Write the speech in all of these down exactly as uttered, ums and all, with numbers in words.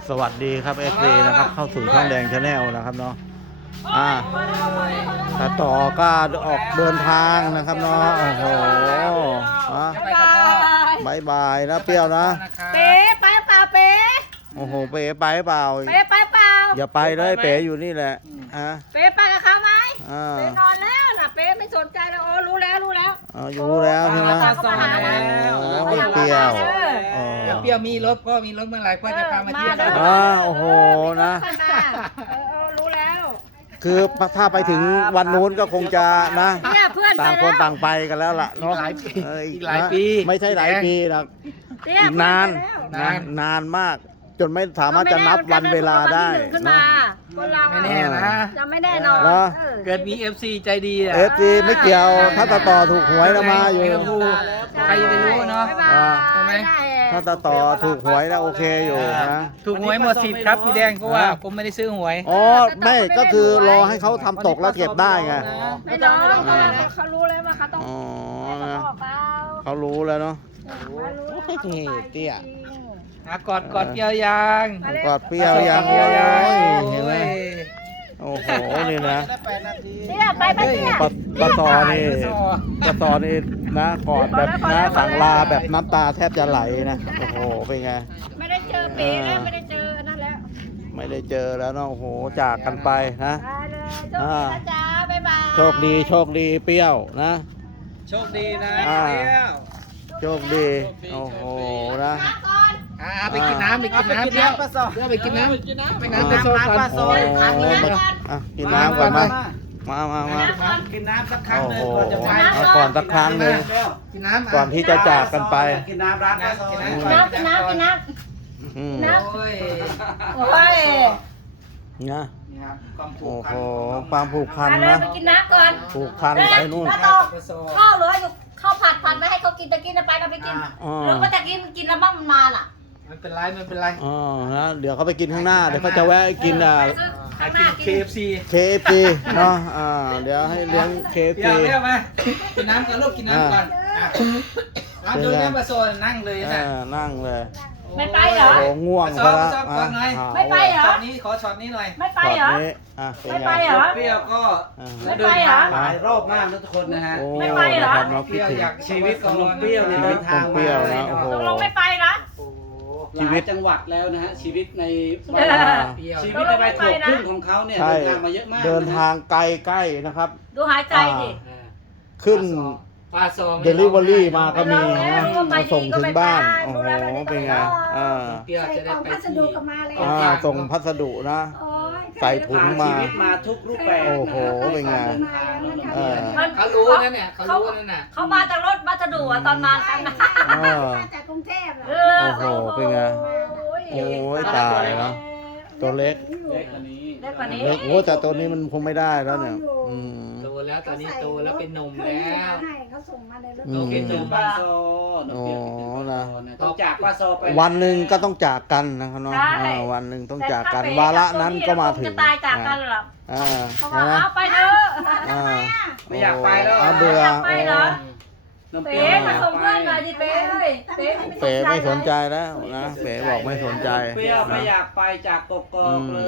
สวัสดีครับ เอฟ ซี นะครับเข้าสู่ช่องแดงชาแนลนะครับเนาะอ่าถ้าต่อก็ออกเดินทางนะครับเนาะโอ้โหอ่ะบายบายนะเปรี้ยวนะเป๊ะไปเปล่าเป๊ะโอ้โหเป๋ไปเปล่าเป๊ะไปเปล่าอย่าไปเลยเป๋อยู่นี่แหละอ่ะเป๊ะไปกับเขาไหมอ่าเป๊ะนอนแล้วน่ะเป๊ะไม่สนใจแล้วโอ้รู้แล้วรู้แล้วอ๋ออยู่แล้วใช่ไหมเขามาหาแล้วโอ้ยเปรี้ยวอ๋อเปรี้ยวมีรถก็มีรถเมื่อไหร่ก็จะพามาเที่ยวอ่าโอ้โหนะเออเออรู้แล้วคือถ้าไปถึงวันนู้นก็คงจะนะเนี่ยเพื่อนไปต่างแล้วคนต่างไปกันแล้วล่ะอีกเนาะหลายปีเอีกหลายปีไม่ใช่หลายปีหรอกเนี่ยอีกนานเพื่อไปแล้วนานนานมาก จนไม่สามารถจะนับวันเวลาได้ขึ้นมาคนเราไม่แน่นะจะไม่แน่นอนเหรอเออเกิดมี เอฟ ซี ใจดีอ่ะเอฟซีไม่เกี่ยว ถ้าตาต่อถูกหวยแล้วมาอยู่ไม่ต้องดูใครจะไปรู้เนาะบ๊ายบายอ่าใช่ไหมถ้าตาต่อถูกหวยแล้วโอเคอยู่นะถูกหวยหมดสิทธิ์ครับพี่แดงเพราะว่าผมไม่ได้ซื้อหวยอ๋อไม่ก็คือรอให้เขาทำตกแล้วเก็บได้ไงไม่ต้องไม่ต้องเขารู้เลยว่าเขาต้องอ๋อเขานะบอกเขาเขารู้แล้วเนาะเขารู้แล้วโอ้โหเตี้ยอ่ะกอดกอดเปรี้ยวยางกอดเปรี้ยวยังเปรี้ยวยางเห็นไหมโอ้โหนี่นะเนี่ยไปไปเนี่ยปะปะตอนี่ปะตอนี่นะกอดแบบนะสั่งลาแบบน้ำตาแทบจะไหลนะโอ้โหเป็นไงไม่ได้เจอปีแล้วไม่ได้เจอนั่นแล้วไม่ได้เจอแล้วเนาะโอ้โหจากกันไปนะไปเลยโชคดีนะจ๊ะบ๊ายบายโชคดีโชคดีเปรี้ยวนะโชคดีนะอ่าเปรี้ยวโชคดีโอ้โหนะมาก่อนอ่าไปกินน้ำไปกินน้ำเปรี้ยวเปรี้ยวไปกินน้ำไปกินน้ำไปน้ำไปโซนก่อนโอ้โหอ่ะกินน้ำก่อนมามามามากินน้ำสักครั้งโอ้หนึ่โหงก่อนจะไปเอาก่อนสักครั้งหนึ่งกินน้ำก่อนที่จะจากกันไปกินน้ำร้านนะกินกินน้ำน้ำกินน้ำกินน้อืมโอ้ยำโอ้ยนะนี่ครับความผูโอ้กโหพันความผูกพันไปเลยนะไปกินน้ำก่อนผูกพันไปนู่นแล้วต่อข้าวเหลืออยู่ข้าวผัดผัดไม่ให้เขากินตะกินไปเราไปกินอ๋อหรือว่าตะกินกินแล้วบ้างมันมาล่ะไม่เป็นไรไม่เป็นไรอ๋อนะเดี๋ยวเขาไปกินข้างหน้าเดี๋ยวเขาจะแวะกินอ่าไปซื้อข้างหน้าเคกินเอฟซีเค เอฟ ซี เนาะอ่าเดี๋ยวให้เลี้ยง เค เอฟเปรี้ซียวเปรี้ยวมากินน้ำก่อนลูกกินน้ำก่อนอ่ะน้ำดูเนี่ยปลาโซนนั่งเลยอ่านะนั่งเลยไม่ไปเหรอโอ้ง่วงปลาซะโซแล้วปลาโซก่อนหน่อยอ่าไม่ไปเหรช็อตนี้ขอช็อตนี้หน่อยไม่ไปช็อตเหรอนี้อ่ะเป็นไม่ไงไปเหรอเปรี้ยวก็อ่าไม่ไปเหรอหลายรอบมากนะทุกคนนะฮะโอ้ไม่ไปเหรอนะครับเนาะเปคิดรี้ยวถึงอยากชีวิตของลุงเปรี้ยวเนี่ยเดินทางเปรี้ยวนะโอ้โหตกลงไม่ไปนะโอ้โหชีวิตจังหวัดแล้วนะฮะชีวิตในเออเปรี้ยวชีวิตในใบขวบครึ่งของเขาเนี่ยใช่เดินทางมาเยอะมากเดินทางไกลใกล้นะครับดูหายใจดิอ่าขึ้นปลาซองเดลิเวอรี่มาก็มีไม่ร้นะองแล้วมาส่งถึงบ้านไม่โอ้ไปโหไม่ไปเป็นไงอ่าเปรี้ยวจะได้ไปพัสที่ดุกลับมาเลยอ่าส่งพัสดุนะโอ้ยใส่ถุงผ่านมาชีวิตมาทุกรูปแบบโอ้โหเป็นไง เออเขารู้นั่นเนี่ยเขารู้นั่นน่ะเขามาจากรถมาสะดวกตอนมากันนะเออมาจากกรุงเทพเหรอเออโอ้โหเป็นไง โอ้ยตายเนาะตัวเล็กเล็กกว่านี้เล็กกว่านี้เล็กโอ้แต่ตัวนี้มันคงไม่ได้แล้วเนี่ยอืมโตแล้วตอนนี้โตแล้วเป็นหนุ่มเคยแล้มาว ให้เขาส่งมาในรถอืมคิดถึงป้าโซน้องเปรี้ยวคิดถึงป้าโซนะต้องจากป้าโซไปวันหนึ่งก็ต้องจากกันนะครับเนาะอ่าวันหนึ่งต้องจากกันวาระนั้นก็มาถึงจะตายจากกันหรออ่าเขาบใช่อกไหมเอาไปเถอะอ่าไม่อยากไปแล้วอ่าเบื่ออยากไปเหรอน้องเปเป๋รี้ยวมาส่งเพื่อนหน่อยดิเป๋เอ้ยเป๋เป๋ไม่สนใจแล้วนะเป๋บอกไม่สนใจเปรี้ยวไม่นะอยากไปจากกกอกเลย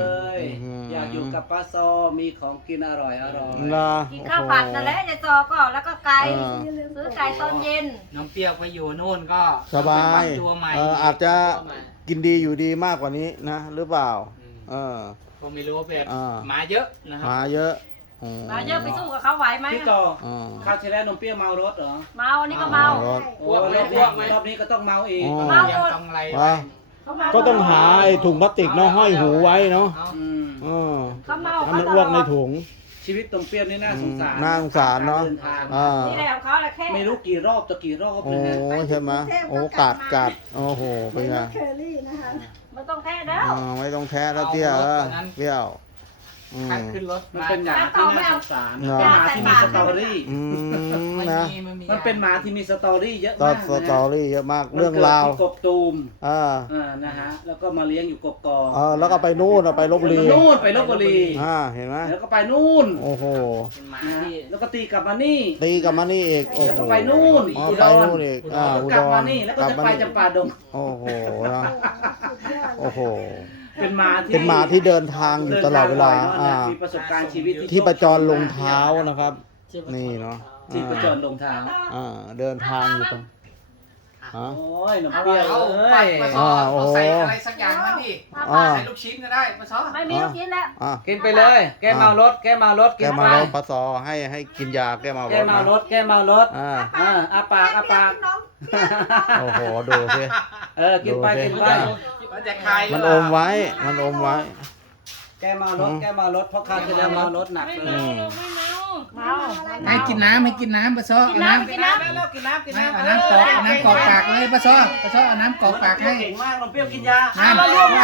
อืมอยากอยู่กับป้าโซมีของกินอร่อยอร่อยนะกินข้าวผัดนั่นแหละยายจอก็แล้วก็ไก่อ่าซื้อไก่ตอนเย็นน้องเปรี้ยวไปอยู่นู่นก็สบายตัวใหม่เอออาจจะกินดีอยู่ดีมากกว่านี้นะ หรือเปล่า เออก็ไม่รู้แบบอ่ามาเยอะนะครับมาเยอะอืมมาเยอะไปสู้กับเขาไหวไหมพี่จออ่าข้าวที่แล้วนมเปรี้ยวเมารถเหรอเมาอันนี้ก็เมารถโอ้รอบนี้รอบนี้ก็ต้องเมาอีกอ๋อเมายังต้องอะไรว่าเขาเมาก็ต้องหาไอ้ถุงพลาสติกเนาะห้อยหูไว้เนาะเอาอืมเออเขาเมาให้มันอ้วกในถุงชีวิตนมเปรี้ยวนี่น่าสงสารน่าสงสารเนอะดิทงอ่านี่แหละของเขาแหละแค่ไม่รู้กี่รอบจะกี่รอบโอ้นะฮะใช่ไหมโอ้กัดกัดโอ้โหเป็นไงเคอรี่นะคะไม่ต้องแค่แล้วอ่าไม่ต้องแท้แล้วเตี้ยเออเปรี้ยวอืมใครขึ้นรถมันมาเป็นหมาที่น่าสงสารเนอะเป็นหมาที่มีสตอรี่อืมไม่นะมีไม่มีมันเป็นหมาที่มีสตอรี่เยอะตอมาน กสนะตอฮะรี่เยอะมากมันเรื่องราวกิดที่กบตูมอ่าอ่านะฮะแล้วก็มาเลี้ยงอยู่กกอกเออแล้วก็ไปนู่นอะไปลบบุรีนู่นไปลบบุรีอ่าเห็นไหมแล้วก็ไปนู่นโอ้โหเป็นหมานะฮะที่แล้วก็ตีกลับมานี่ตีกลับมานี่อีกโอ้แล้วโหก็ไปนู่นอ๋ออุไปดรนู่นอีกอ่าอุกดลับรมานี่แล้วก็จะไปนี่จำปาดงโอ้โหนะโอ้โหเป็นหมาที่เป็นหมาที่เดินทางอยู่ตลอดเวลา อ่ามีประสบการณ์ชีวิตที่ประจรลงเท้านะครับ นี่เนาะที่ประจรลงเท้าอ่า เดินทางอยู่ตรงฮะโอ้ยหนุ่มเปรี้ยวเอาเอ้ไปยมาซ้อเอาใส่อะไรสักอย่างมาดิอ่าใส่ลูกชิ้นก็ได้มาซ้อไม่มีลูกชิ้นแล้วอ่ากินไปเลย แกเมารถ แกเมารถแกกินมาไปลดปสอให้ให้กินยาแกเมารแกถเมารถ แกเมารถอ่าอ่าอาปากอาปากน้องเปรี้ยวโอ้โห ดูสิเออ กินไปดูสิกินไปมันจะคลายมันอมไว้ มันอมไว้แกเมารถ แกเมารถ เพราะคราวที่แล้วเมารถหนักเลอืยมเมาให้กินน้ำให้กินน้ำมาซ้อกินน้ำกินน้ำแล้วกินน้ำกินน้ำเอาน้ำกรอกเอาน้ำกรอกปากเลยมาซ้อมาซ้อเอาน้ำกรอกปากให้เก่งมากหนุ่มเปรี้ยวกินยาน้ำรวมมา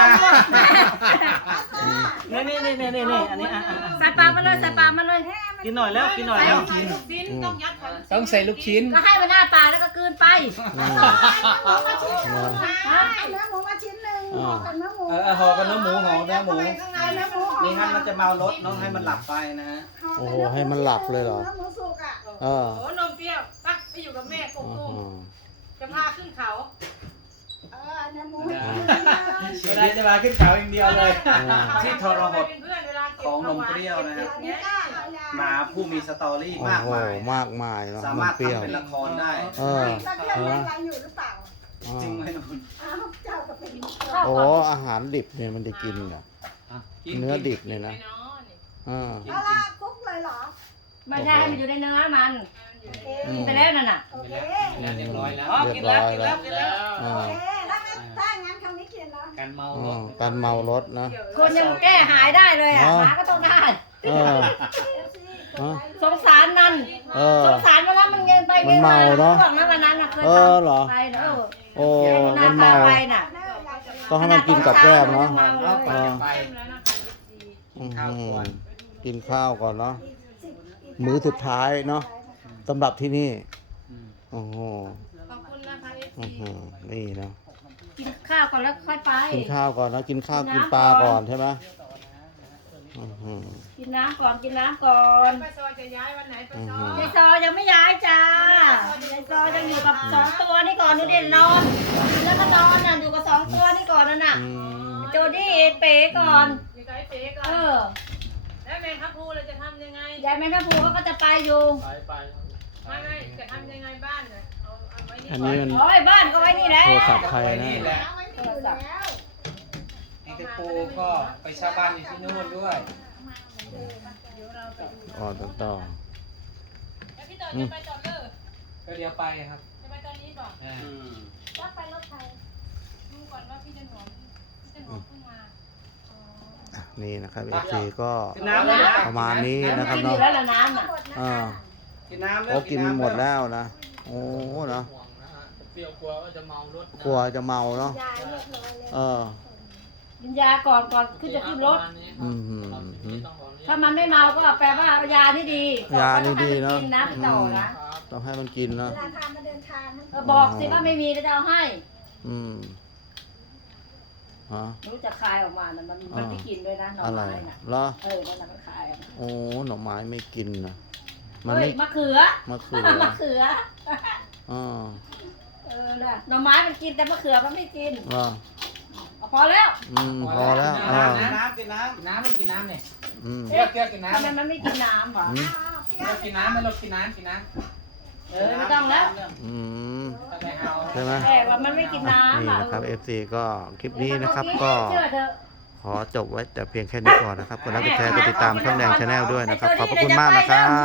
นี่นี่นี่นี่นี่อันนี้อ่ะอ่ะอ่ะใส่ปากมาเลยใส่ปากมาเลยกินหน่อยแล้ว กินหน่อยแล้วอืมต้องใส่ลูกชิ้นก็ให้มันหน้าปากแล้วก็กลืนไปอืมเอาเนื้อหมูมาชิ้นหนึ่งห่อกับเนื้อหมูเออห่อกับเนื้อหมูห่อเนื้อหมูเอาเนื้อหมูห่อนี่ฮะมันจะเมารถเน้องให้มันหลับไปนะฮะโอ้โหให้มันหลับเลยเหรอเนื้อหมูสุกอ่ะเออโอ้นมเปรี้ยวปักไปอยู่กับแม่กอ๋กตูมอจะพาขึ้นเขาเออเนื้อหมูให้กินเลยชีวิตจะมาขึ้นเขาอย่างเดียวเลย ที่ทรหดเป็นเพื่อนเวลาเก็บของนมเปรี้ยวนะครับอันนี้ก็เอายาหมาผู้มีสตอรี่โอ้มากโหมายมากมายเนาะสามัมาน รถเปรี้ยวทำเป็นละครได้เออแล้วเพื่อนมีอะไรอยู่หรือเปล่าอ่าจริงไหมนุ่นอ้าวเจ้าก็เป็นข้าวโอ้ก่อนอาหารดิบเนี่ยมันจะกินเหรอเนื้อดิบเนี่ยนะไม่น้อนี่อ่าเอาละคุกเลยเหรอไม่ใช่ให้มันอยู่ในเนื้อมันโอเคอืกิมนไปแล้วนั่นน่ะโอเคเรียบร้อยแล้วอ๋อกินแล้วกินแล้วกินแล้วอ่าโอเคแล้วถ้างั้นคำนี้กินแล้วการเมาอ่าการเมารถนะคนยังแก้หายได้เลยอ่ะเนาะหมาก็ต้องได้เออสงสารมันเออสงสารวันนั้นมันเงินไปมันเมาเนอะช่วงนั้นวันนั้นน่ะเคยเออเหรอไปแล้วโอ้หมันเมาไปน่ะต้องให้มันกินกับแก้มเนาะเมาเลยเออเต็มแล้วนะคะเอฟซีอืมกินข้าวก่อนเนาะ มื้อสุดท้ายเนาะสำหรับที่นี่ โอ้โหขอบคุณนะคะเอฟอื้อซีหือนี่เนาะกินข้าวก่อนแล้วค่อยไปกินข้าวก่อนนะกินข้าวกินปลาก่อนใช่ไหมอื้อหือกินน้ำก่อนกินน้ำก่อนป้าซอยจะย้ายวันไหนป้าซออืมยายซอยังไม่ย้ายจ้ายายซอยังอยู่กับสองตัวนี่ก่อนนู่นเด่นนอนแล้วก็นอนน่ะอยู่กับสองตัวนี่ก่อนนั่นน่ะอืมโจดี้เอเป๋ก่อนอยู่กับไอ้เป๊ก่อเอน อแล้วแมงทับพลูเราจะทำยังไงยายแม่ทัพพูเขาก็จะไปอยู่ไม่ไม่จะทำยังไงบ้านเนี่ยเอาเอาไว้นี่อันก่อนี้นมันโอ้ยบ้านก็ไว้นี่แหละโทรศัพท์ใครไปนะนี่แหละเอาไว้นี่อยู่แล้วไอ้เตโปก็ไปชาวบ้านอยู่ที่นู่นด้วยอ๋อต่อต่อแล้วพี่ต่อจะไปต่อเลยก็เดี๋ยวไปครับจะไปตอนนี้บอกอ่าอืมว่าไปรถไฟดูก่อนว่าพี่จะหนอมพี่จะหนอมเพิ่งมาอ๋ออ่ะนี่นะครับเอซีก็กินน้ำเลยนะประมาณนี้นะครับกินอยู่เนาะแล้วละน้ำน่ะอ่ากินน้ำแล้วโอ้กินหมดแล้วนะโอ้เนาะห่วงนะฮะเปรี้ยวกลัวว่าจะเมารถนะกลัวจะเมาเนาะยายเรียบร้อยแล้วเออกินยาก่อนก่อนขึ้นจะขึ้นรถอืมหืมถ้ามันไม่เมาก็แปลว่าเอายานี่ดียานี่ดีเนอะกินนะพี่ต่อนะต้องให้มันกินเนาะเวลาทานมาเดินทางนะเออบอกสิว่าไม่มีแล้วจะเอาให้อืมฮะรู้จะคายออกมานะมันมันไม่กินด้วยนะหน่ออะไรไม้น่ะเหรอเออนั่นน่ะมันคายออกมาโอ้หน่อไม้ไม่กินนะมันเฮ้ไม่ยมะเขือมะเขือมะเขืออ่าเออน่ะหน่อไม้มันกินแต่มะเขือมันไม่กินเหรอเอาพอแล้วอืมพอแล้วกินอ่าน้ำกินน้ำกินน้ำมันกินน้ำเนี่ยอืมเปรี้ยวเปรี้ยวกินทำไมน้ำมันไม่กินน้ำหรออืมอ้าวเปรี้ยวเรากินน้ำไม่เรากินน้ำกินน้เออไม่ต้องแล้วอืมำก็ไปเอาใช่ไหมแต่ว่ามันไม่กินน้ำนี่อ่ะนะครับเออเอฟซีก็คลิปนี้นะครับก็เชื่อเถอะขอจบไว้แต่เพียงแค่นี้ก่อนนะครับกดไลค์กดแชร์กดติดตามช่องแดงชาแนลด้วยนะครับ ขอบพระคุณมากนะครับ